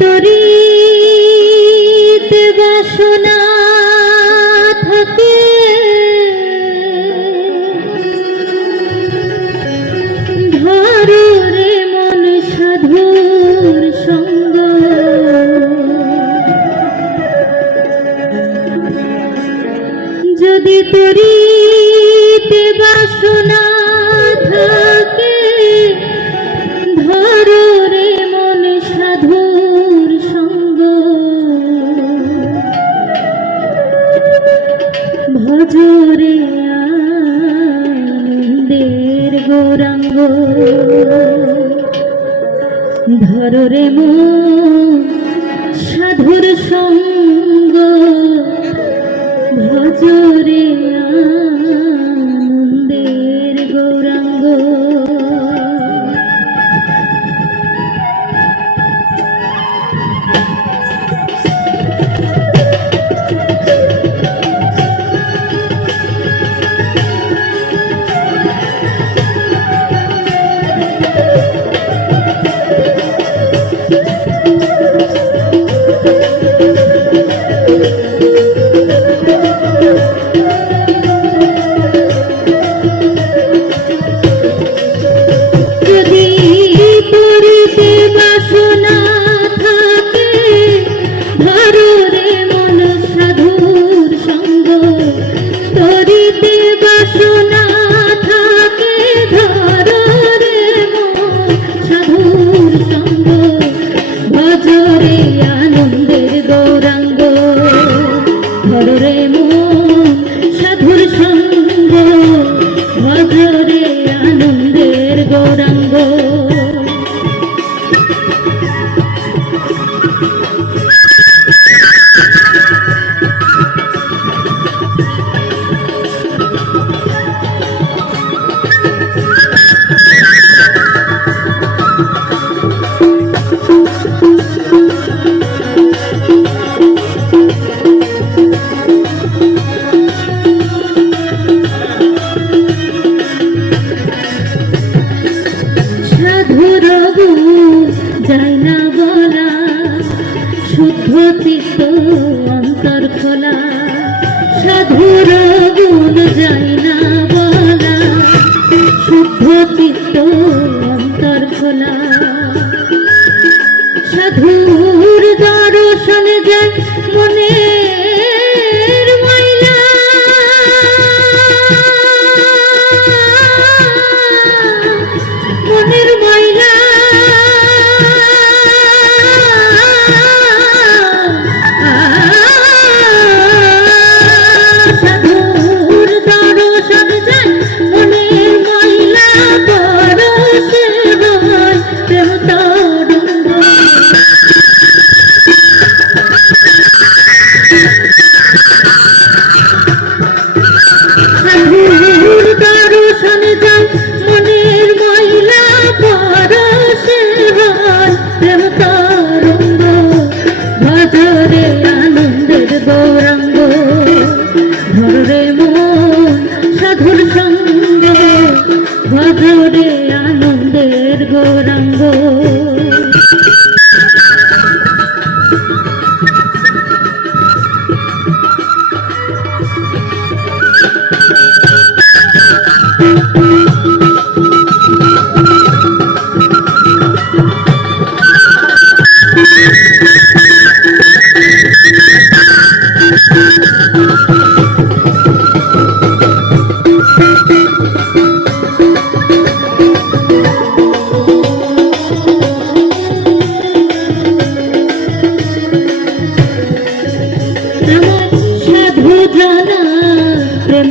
বিপরীত বাসনা থাকে। ধরো রে মন সাধুর সঙ্গ। যদি তরী গৌরাঙ্গ। ধর রে মো সাধুর সঙ্গ। ভজন অন্তর খোলা। সাধুর দর্শন যে মনে திரு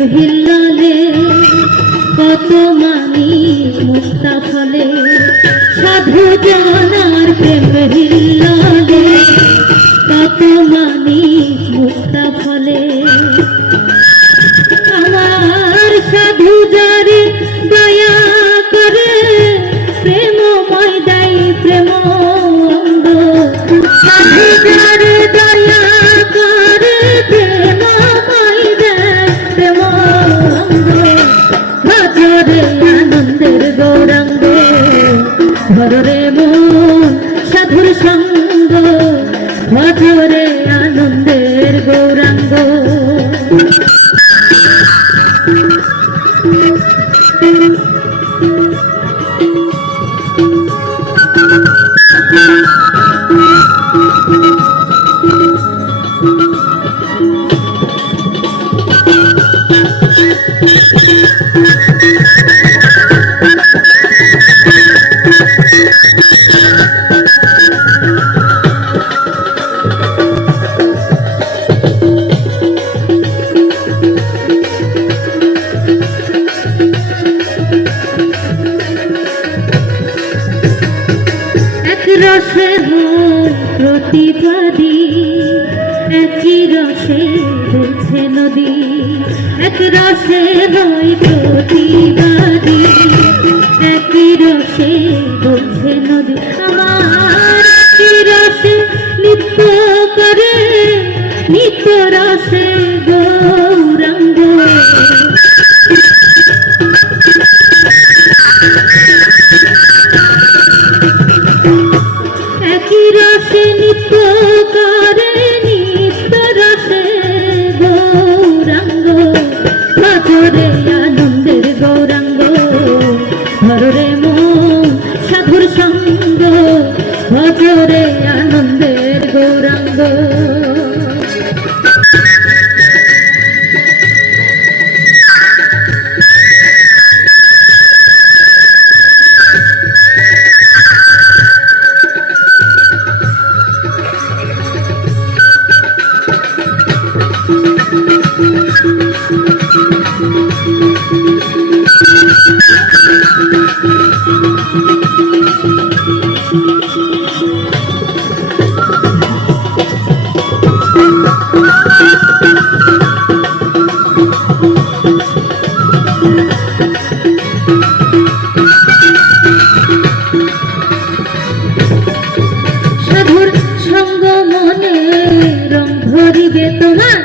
হিল্লালে কত মানি মুক্তা ফলে সাধু জানার প্রেম হিল্লালে কত মানি মুক্তা ফলে আমার সাধু যারে দয়া করে প্রেম ময়দাই প্রেম সাধু যারে দয়া করে রসে প্রতিবাদী একই রসে নদী। এক রসে হয় প্রতিবাদী একই রসে করে নিত্য রসে সাধুর সঙ্গ মনে রং ধরিবে তোমার।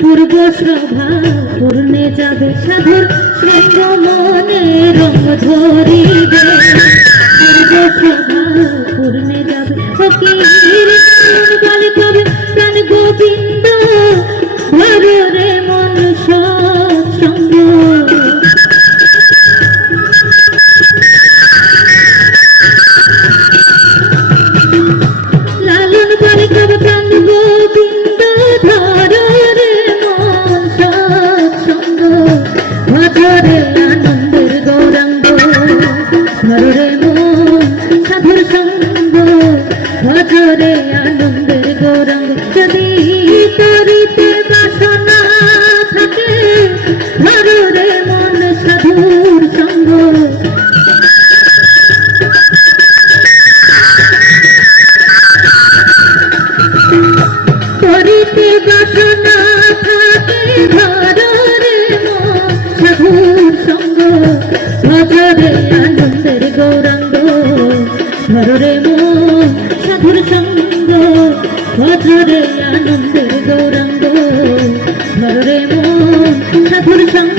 পূর্ব শ্রভা পূর্ণে যাবে সাধুর সঙ্গ মনে রং ধরিবে ধরে মো সাধুর সঙ্গ ধরে আনন্দের গৌরাঙ্গ ধরে মো সাধুর সঙ্গ